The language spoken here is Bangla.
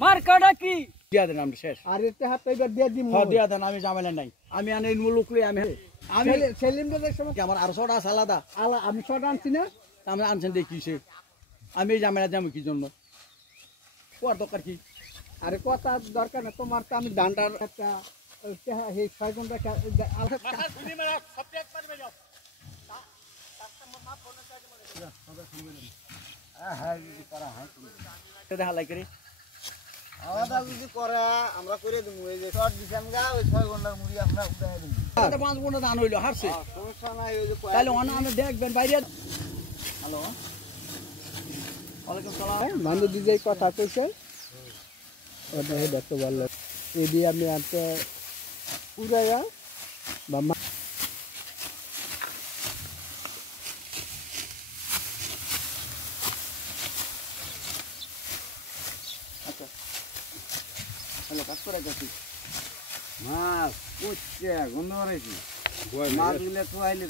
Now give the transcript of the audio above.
মার কাটা কি দিয়া দেন আমরা শেষ আর এতে হাত এবার দিয়ে দিমু হ্যাঁ দিয়া দেন আমি জামেলা নাই আমি আনে লোকলে আমি সেলিমদের সময় আমার আর ছটা আছে আলাদা আমি শট আনছি না আমি আনছেন দেখিছে আমি জামেলা যাবো কি জন্য কোয়ার দরকার কি আরে কথা দরকার না তোমার তো আমি ডান্ডার একটা এই 6 ঘন্টা দেখা লাই করে আলাদা যদি করে আমরা করে দেবো এই যে শর্ট দিছাম গা ওই 6 ঘন্টার মুড়ি আমরা উঠাই দেব এটা 5 ঘন্টা দান হইলো হারছে সমস্যা নাই ওই যে তাহলে অন আমরা দেখবেন বাইরে হ্যালো ওয়ালাইকুম সালাম মানে দিদি কথা কইছে ওটা দেখতে ভালো এই দিয়ে আমি আনতে পুরায়া বা আচ্ছা হ্যালো কাজ করে গেছি মাছ কুচছে গন্ধ হইছে মাছ গুলো তো আইলে